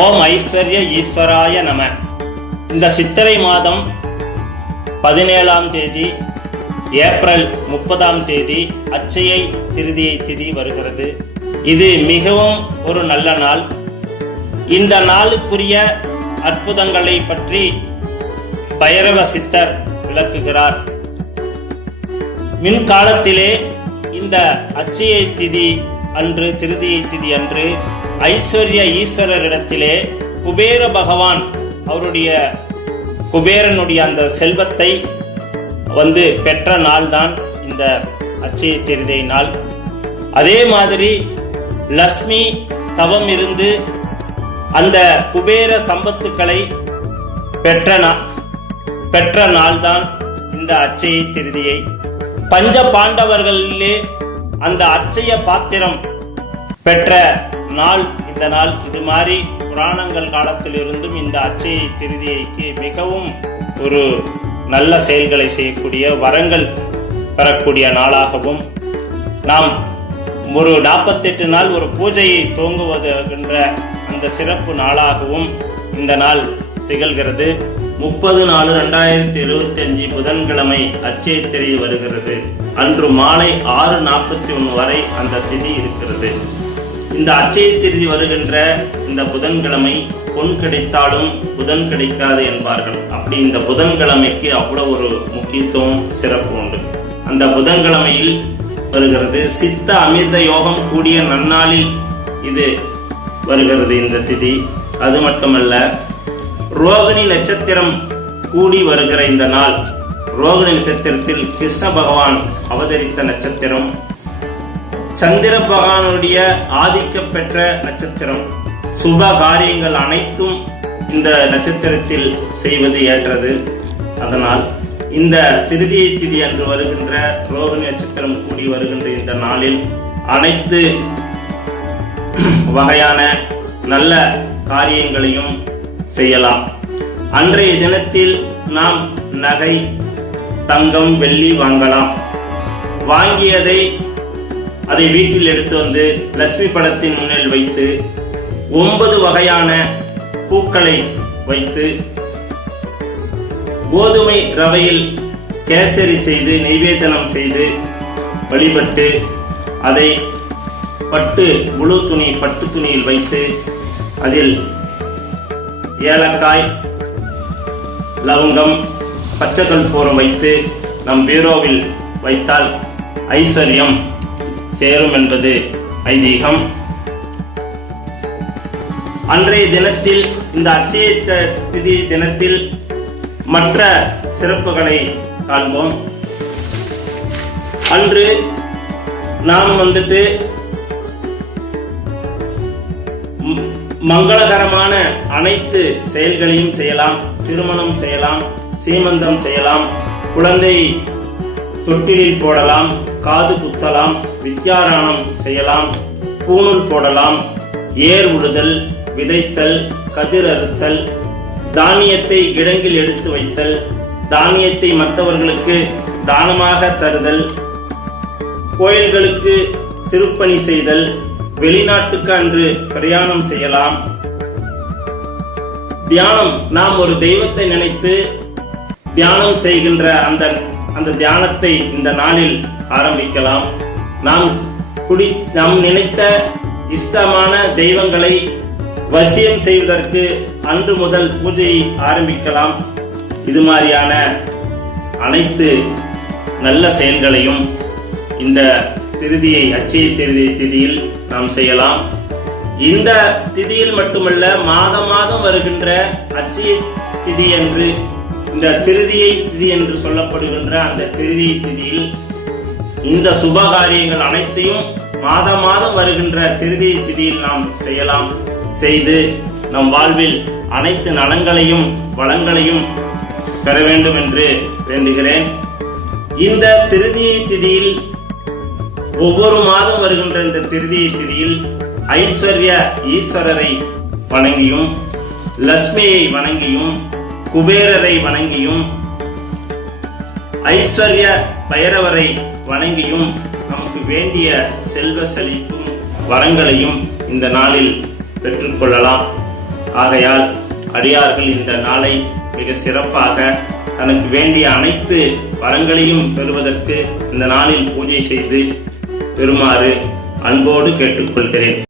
ஓம் ஐஸ்வர்ய ஈஸ்வராய நம. இந்த சித்திரை மாதம் 17ஆம் தேதி ஏப்ரல் 30ஆம் தேதி அட்சயை திருதியை திதி வருகிறது. இது மிகவும் ஒரு நல்ல நாள். இந்த நாளுக்குரிய அற்புதங்களை பற்றி பைரவ சித்தர் விளக்குகிறார். மின்காலத்திலே இந்த அட்சயை திதி அன்று, திருதியை திதி அன்று ஐஸ்வர்ய ஈஸ்வரரிடத்திலே குபேர பகவான் அவருடைய குபேரனுடைய அந்த செல்வத்தை பெற்ற நாள் தான் இந்த அட்சய திருதியை நாள். அதே மாதிரி லக்ஷ்மி தவம் இருந்து அந்த குபேர சம்பத்துக்களை பெற்ற நாள் தான் இந்த அட்சய திருதியை. பஞ்ச பாண்டவர்களிலே அந்த அட்சய பாத்திரம் பெற்ற நாள் இந்த நாள். இது மாதிரி புராணங்கள் காலத்திலிருந்தும் இந்த அட்சய திருதியைக்கு மிகவும் ஒரு நல்ல செயல்களை செய்யக்கூடிய, வரங்கள் பெறக்கூடிய நாளாகவும், நாம் ஒரு 48 நாள் ஒரு பூஜையை துவங்குவதுகின்ற அந்த சிறப்பு நாளாகவும் இந்த நாள் திகழ்கிறது. 30/4/2025 புதன்கிழமை அட்சய திதி வருகிறது. அன்று மாலை 6:41 வரை அந்த திதி இருக்கிறது. இந்த அட்சய திதி வருகின்ற இந்த புதன்கிழமை பொன் கிடைத்தாலும் புதன் கிடைக்காது என்பார்கள். அப்படி இந்த புதன்கிழமைக்கு அவ்வளவு ஒரு முக்கியத்துவம், சிறப்பு உண்டு. அந்த புதன்கிழமையில் வருகிறது. சித்த அமிர்த யோகம் கூடிய நன்னாளில் இது வருகிறது இந்த திதி. அது மட்டுமல்ல, ரோகிணி நட்சத்திரம் கூடி வருகிற இந்த நாள். ரோகிணி நட்சத்திரத்தில் கிருஷ்ண பகவான் அவதரித்த நட்சத்திரம். சந்திர பகவானுடைய ஆதிக்க பெற்ற நட்சத்திரம். சுப காரியங்கள் அனைத்தும் இந்த நட்சத்திரத்தில் செய்வது ஏற்றது. அதனால் இந்த திருதியை திதி அன்று வருகின்ற ரோகிணி நட்சத்திரம் கூடி வருகின்ற இந்த நாளில் அனைத்து வகையான நல்ல காரியங்களையும் செய்யலாம். அன்றைய தினத்தில் நாம் நகை, தங்கம், வெள்ளி வாங்கலாம். வாங்கியதை அதை வீட்டில் எடுத்து வந்து லட்சுமி படத்தின் முன்னில் வைத்து 9 வகையான பூக்களை வைத்து கோதுமை ரவையில் கேசரி செய்து நைவேதனம் செய்து வழிபட்டு, அதை பட்டு துணியில் வைத்து அதில் ஏலக்காய், லவங்கம், பச்சை கற்பூரம் வைத்து நம் பீரோவில் வைத்தால் ஐஸ்வர்யம் சேரும் என்பது ஐதீகம். அன்றைய தினத்தில், இந்த அட்சய திதி தினத்தில் மற்ற சிறப்புகளை காண்போம். அன்று நாம் மங்களகரமான அனைத்து செயல்களையும் செய்யலாம். திருமணம் செய்யலாம், சீமந்தம் செய்யலாம், குழந்தை தொட்டிலில் போடலாம், காது குத்தலாம், வித்யாராணம் செய்யலாம், பூணூல் போடலாம், ஏர் உழுதல், விதைத்தல், கதிர் அறுத்தல், தானியத்தை கிடங்கில் எடுத்து வைத்தல், தானியத்தை மற்றவர்களுக்கு தானமாக தருதல், கோயில்களுக்கு திருப்பணி செய்தல், வெளிநாட்டுக்கு அன்று பிரயாணம் செய்யலாம். தியானம், நாம் ஒரு தெய்வத்தை நினைத்து தியானம் செய்கின்ற அந்த தியானத்தை இந்த நாளில் ஆரம்பிக்கலாம். நாம் நினைத்த இஷ்டமான தெய்வங்களை வசியம் செய்வதற்கு அன்று முதல் பூஜையை ஆரம்பிக்கலாம். இது மாதிரியான அனைத்து நல்ல செயல்களையும் இந்த திருதியை, அட்சய திருதியை திதியில் நாம் செய்யலாம். இந்த திதியில் மட்டுமல்ல, மாதம் வருகின்ற அட்சய திதி என்று, இந்த திருதியை திதி என்று சொல்லப்படுகின்ற அந்த திருதியை திதியில் இந்த சுப காரியங்கள் அனைத்தையும் மாதம் வருகின்ற திருதியை திதியில் நாம் செய்யலாம். செய்து நம் வாழ்வில் அனைத்து நலங்களையும் வளங்களையும் பெற வேண்டும் என்று வேண்டுகிறேன். இந்த திருதியை திதியில், ஒவ்வொரு மாதம் வருகின்ற இந்த திருதியை திதியில் ஐஸ்வர்ய ஈஸ்வரரை வணங்கியும், லக்ஷ்மியை வணங்கியும், குபேரரை வணங்கியும், ஐஸ்வர்ய பைரவரை வணங்கியும் நமக்கு வேண்டிய செல்வ செழிப்பும் வரங்களையும் இந்த நாளில் பெற்றுக்கொள்ளலாம். ஆகையால் அடியார்கள் இந்த நாளை மிக சிறப்பாக தனக்கு வேண்டிய அனைத்து வரங்களையும் பெறுவதற்கு இந்த நாளில் பூஜை செய்து பெறுமாறு அன்போடு கேட்டுக்கொள்கிறேன்.